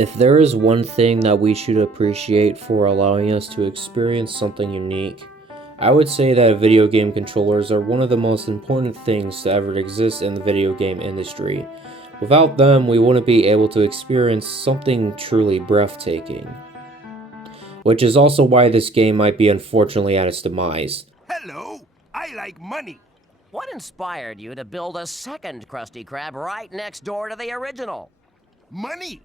If there is one thing that we should appreciate for allowing us to experience something unique, I would say that video game controllers are one of the most important things to ever exist in the video game industry. Without them, we wouldn't be able to experience something truly breathtaking. Which is also why this game might be unfortunately at its demise. Hello, I like money. What inspired you to build a second Krusty Krab right next door to the original? Money.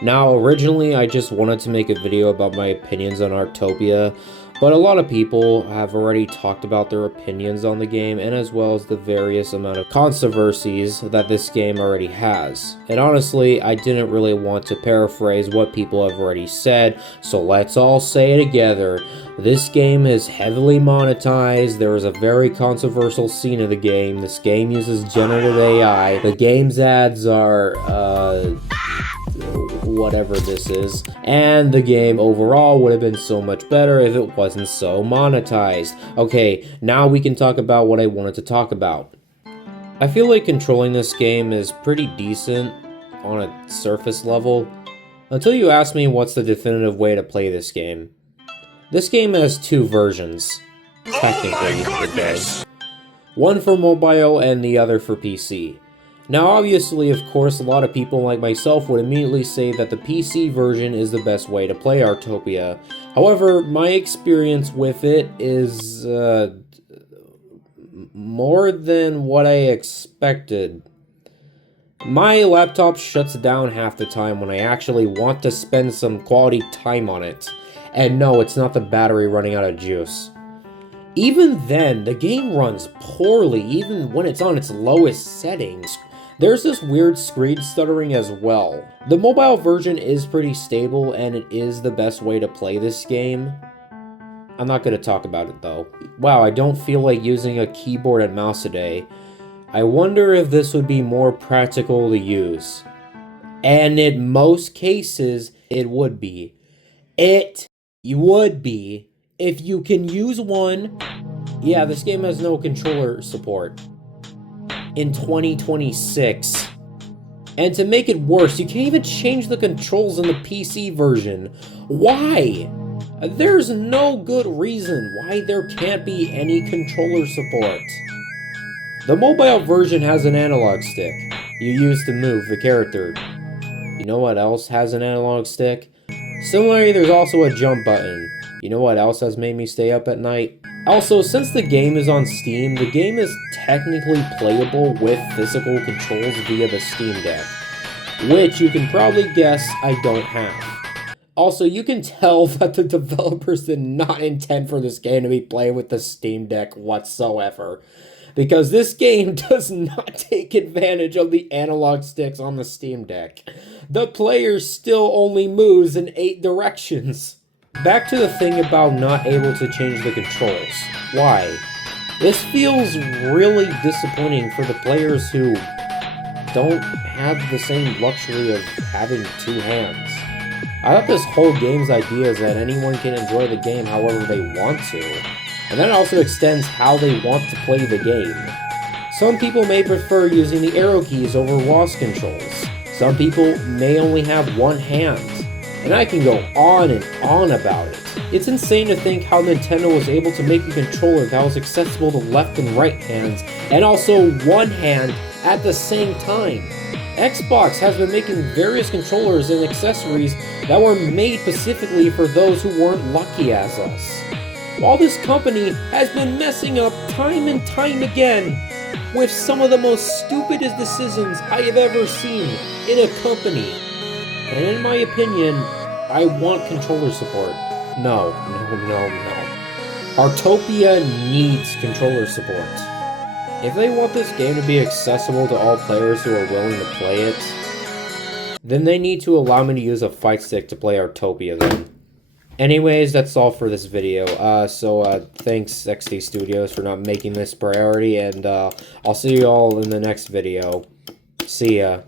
Now, originally I just wanted to make a video about my opinions on Heartopia, but a lot of people have already talked about their opinions on the game, and as well as the various amount of controversies that this game already has. And honestly, I didn't really want to paraphrase what people have already said, so let's all say it together. This game is heavily monetized. There is a very controversial scene of the game. This game uses generative AI. The game's ads are, whatever this is, and the game overall would have been so much better if it wasn't so monetized. Okay, now we can talk about what I wanted to talk about. I feel like controlling this game is pretty decent on a surface level, until you ask me what's the definitive way to play this game. This game has two versions, technically, it does. One for mobile and the other for PC. Now obviously, of course, a lot of people like myself would immediately say that the PC version is the best way to play Heartopia. However, my experience with it is more than what I expected. My laptop shuts down half the time when I actually want to spend some quality time on it. And no, it's not the battery running out of juice. Even then, the game runs poorly, even when it's on its lowest settings. There's this weird screen stuttering as well. The mobile version is pretty stable, and it is the best way to play this game. I'm not going to talk about it though. Wow, I don't feel like using a keyboard and mouse today. I wonder if this would be more practical to use. And in most cases, it would be. It would be if you can use one. Yeah, this game has no controller support in 2026. And to make it worse, you can't even change the controls in the PC version. Why? There's no good reason why there can't be any controller support. The mobile version has an analog stick you use to move the character. You know what else has an analog stick? Similarly, there's also a jump button. You know what else has made me stay up at night? Also, since the game is on Steam, the game is technically playable with physical controls via the Steam Deck, which you can probably guess I don't have. Also, you can tell that the developers did not intend for this game to be played with the Steam Deck whatsoever, because this game does not take advantage of the analog sticks on the Steam Deck. The player still only moves in 8 directions. Back to the thing about not able to change the controls. Why? This feels really disappointing for the players who don't have the same luxury of having 2 hands. I thought this whole game's idea is that anyone can enjoy the game however they want to, and that also extends how they want to play the game. Some people may prefer using the arrow keys over mouse controls. Some people may only have 1 hand. And I can go on and on about it. It's insane to think how Nintendo was able to make a controller that was accessible to left and right hands, and also 1 hand at the same time. Xbox has been making various controllers and accessories that were made specifically for those who weren't lucky as us. While this company has been messing up time and time again with some of the most stupidest decisions I have ever seen in a company. And in my opinion, I want controller support. No. Heartopia needs controller support. If they want this game to be accessible to all players who are willing to play it, then they need to allow me to use a fight stick to play Heartopia then. Anyways, that's all for this video. Thanks XD Studios for not making this priority, and I'll see you all in the next video. See ya.